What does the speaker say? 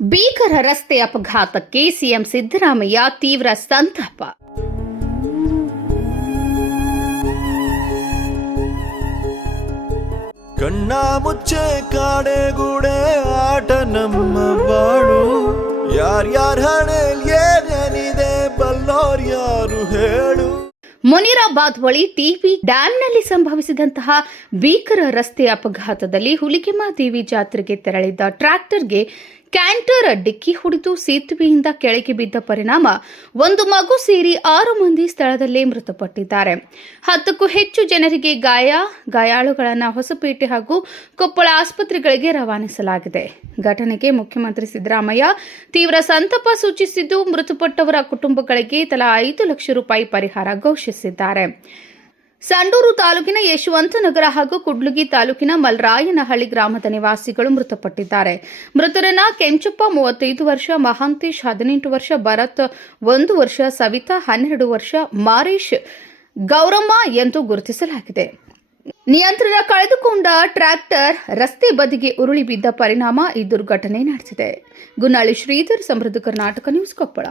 ಭೀಕರ ರಸ್ತೆ ಅಪಘಾತಕ್ಕೆ ಸಿಎಂ ಸಿದ್ದರಾಮಯ್ಯ ತೀವ್ರ ಸಂತಾಪ. ಕಣ್ಣ ಮುಚ್ಚೆ ಕಾಡೆಗೂಡೆ ಆಟ ನಮ್ಮ ಬಾಳು. ಯಾರ್ಯಾರ ಹಣೆಲ್ ಏನೇನಿದೆ ಬಲ್ಲೋರ್ ಯಾರು ಹೇಳು. ಮುನಿರಾಬಾದ್ ಬಳಿ ಟಿಬಿ ಡ್ಯಾಂನಲ್ಲಿ ಸಂಭವಿಸಿದಂತಹ ಭೀಕರ ರಸ್ತೆ ಅಪಘಾತದಲ್ಲಿ ಹುಲಿಗೆಮ್ಮದೇವಿ ಜಾತ್ರೆಗೆ ತೆರಳಿದ್ದ ಟ್ರ್ಯಾಕ್ಟರ್ಗೆ ಕ್ಯಾಂಟರ್ ಡಿಕ್ಕಿ ಹೊಡೆದು ಸೇತುವೆಯಿಂದ ಕೆಳಗೆ ಬಿದ್ದ ಪರಿಣಾಮ ಒಂದು ಮಗು ಸೇರಿ 6 ಮಂದಿ ಸ್ಥಳದಲ್ಲೇ ಮೃತಪಟ್ಟಿದ್ದಾರೆ. 10ಕ್ಕೂ ಹೆಚ್ಚು ಜನರಿಗೆ ಗಾಯಾಳುಗಳನ್ನು ಹೊಸಪೇಟೆ ಹಾಗೂ ಕೊಪ್ಪಳ ಆಸ್ಪತ್ರೆಗಳಿಗೆ ರವಾನಿಸಲಾಗಿದೆ. ಘಟನೆಗೆ ಮುಖ್ಯಮಂತ್ರಿ ಸಿದ್ದರಾಮಯ್ಯ ತೀವ್ರ ಸಂತಾಪ ಸೂಚಿಸಿದ್ದು, ಮೃತಪಟ್ಟವರ ಕುಟುಂಬಗಳಿಗೆ ತಲಾ 5 ಲಕ್ಷ ರೂಪಾಯಿ ಪರಿಹಾರ ಘೋಷಿಸಿದ್ದಾರೆ. ಸಂಡೂರು ತಾಲೂಕಿನ ಯಶವಂತನಗರ ಹಾಗೂ ಕುಡ್ಲುಗಿ ತಾಲೂಕಿನ ಮಲ್ರಾಯನಹಳ್ಳಿ ಗ್ರಾಮದ ನಿವಾಸಿಗಳು ಮೃತಪಟ್ಟಿದ್ದಾರೆ. ಮೃತರನ್ನ ಕೆಂಚಪ್ಪ 35 ವರ್ಷ, ಮಹಾಂತೇಶ್ 18 ವರ್ಷ, ಭರತ್ 1 ವರ್ಷ, ಸವಿತಾ 12 ವರ್ಷ, ಮಾರೇಶ್, ಗೌರಮ್ಮ ಎಂದು ಗುರುತಿಸಲಾಗಿದೆ. ನಿಯಂತ್ರಣ ಕಳೆದುಕೊಂಡ ಟ್ರ್ಯಾಕ್ಟರ್ ರಸ್ತೆ ಬದಿಗೆ ಉರುಳಿ ಬಿದ್ದ ಪರಿಣಾಮ ಈ ದುರ್ಘಟನೆ ನಡೆದಿದೆ. ಗುನ್ನಾಳಿ ಶ್ರೀಧರ್, ಸಮೃದ್ಧ ಕರ್ನಾಟಕ ನ್ಯೂಸ್, ಕೊಪ್ಪಳ.